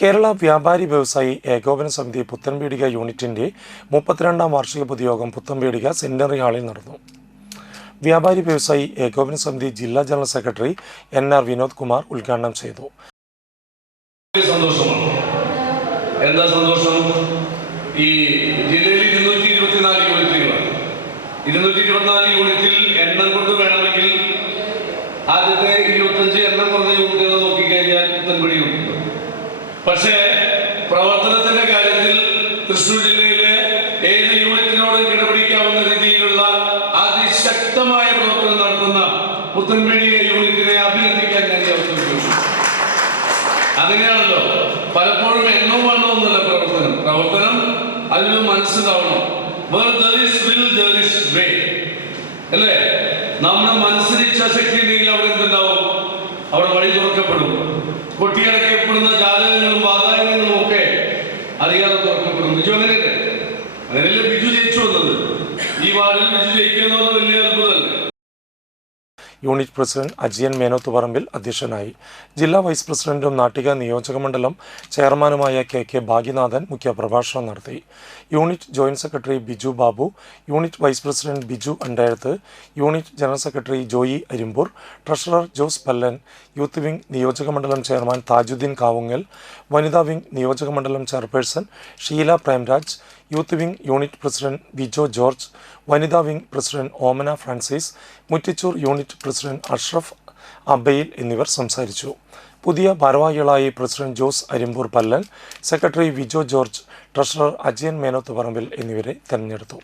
കേരള വ്യാപാരി വ്യവസായി ഏകോപന സമിതി പുത്തൻപീടിക യൂണിറ്റിൻ്റെ 32ാം വാർഷിക പൊതുയോഗം പുത്തൻപീടിക സെന്റിനറി ഹാളിൽ നടന്നു. വ്യാപാരി വ്യവസായി ഏകോപന സമിതി ജില്ലാ general secretary NR Vinod Kumar ഉദ്ഘാടനം ചെയ്തു. എന്താ സന്തോഷം? ഈ ജില്ലയിൽ 224 യൂണിറ്റുകളാണ്. 224 യൂണിറ്റിൽ എണ്ണം കൊണ്ട് വേണമെങ്കിൽ ആദ്യത്തെ 25 എണ്ണം കുറഞ്ഞ യൂണിറ്റുകൾ നോക്കിക്കഴിഞ്ഞാൽ പുത്തൻപീടി യൂണിറ്റ്. പക്ഷേ പ്രവർത്തനത്തിന്റെ കാര്യത്തിൽ തൃശ്ശൂർ ജില്ലയിലെ ഏത് യൂണിറ്റിനോട് കിടപിടിക്കാവുന്ന രീതിയിലുള്ള അതിശക്തമായ പ്രവർത്തനം നടത്തുന്ന പുത്തൻപീടി യൂണിറ്റിനെ അഭിനന്ദിക്കാൻ ഞാൻ അവസരം. അങ്ങനെയാണല്ലോ പലപ്പോഴും എണ്ണവും വണ്ണവുമൊന്നുമല്ല പ്രവർത്തനം അതിന് മനസ്സിലാവണം. അല്ലേ? നമ്മുടെ മനസ്സിന് ഇച്ഛാശക്തി ഉണ്ടെങ്കിൽ അവിടെ എന്തുണ്ടാവും? അവിടെ വഴി തുറക്കപ്പെടും. കൊട്ടിയടക്കപ്പെടുന്ന ജാതകങ്ങളും വാതായനങ്ങളും ഒക്കെ അറിയാതെ തുറക്കപ്പെടും. ബിജു അങ്ങനെയല്ലേ? അങ്ങനെയല്ലേ ബിജു ജയിച്ചു വന്നത്? ഈ വാർഡിൽ ബിജു ജയിക്കുന്നത് വലിയ അത്ഭുതമല്ലേ? യൂണിറ്റ് പ്രസിഡന്റ് അജിയൻ മേനോത്തുപറമ്പിൽ അധ്യക്ഷനായി. ജില്ലാ വൈസ് പ്രസിഡന്റും നാട്ടിക നിയോജകമണ്ഡലം ചെയർമാനുമായ KK ഭാഗ്യനാഥൻ മുഖ്യപ്രഭാഷണം നടത്തി. Unit joint secretary Biju Babu, unit vice president Biju Andayath, unit general secretary Joy Arimpur, treasurer Jose Pallan, youth wing നിയോജകമണ്ഡലം ചെയർമാൻ താജുദ്ദീൻ കാവുങ്ങൽ, വനിതാ വിംഗ് നിയോജകമണ്ഡലം chairperson Sheela Premraj, youth wing unit president Bijo George, വനിതാ wing president Omana Francis, Muttichur unit president Ashraf Abayil എന്നിവർ സംസാരിച്ചു. പുതിയ ഭാരവാഹികളായി president Jose Arimpur Pallan, secretary Vijo George, treasurer Ajayan Menothuparambil എന്നിവരെ തെരഞ്ഞെടുത്തു.